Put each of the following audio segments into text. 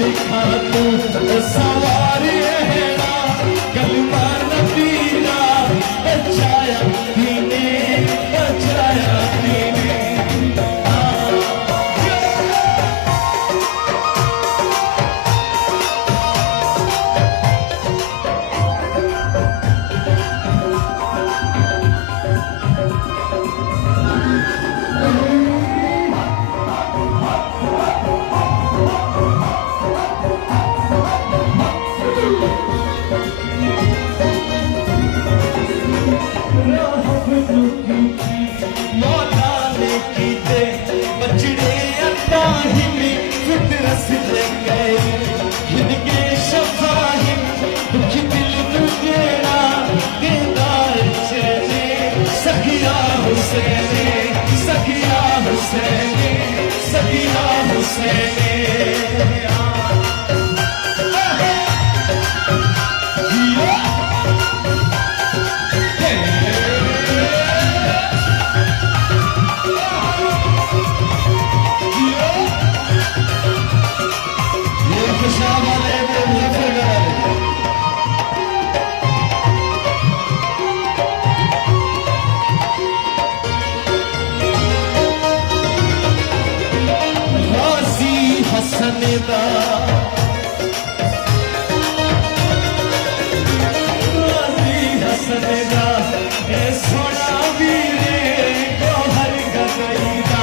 दिखा तू सवारी रहना कलमा नबीना बचाया दीने बचाया दीने मौला ने कीते बचड़े अल्लाहिनी फितरस ले गए हिनके शफाहिन दुख दिल दुगेड़ा देदार चले सखिया हुसैने सखिया हुसैने सखिया हुसैने हसनेदा हसनेदा ए सोना वीरे गौहर गगईदा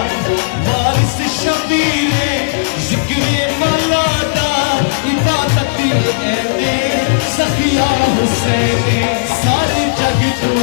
वारिस शबीरे जिक्रे मलादा इबादती एने सखिया हुसैने सारे जग तू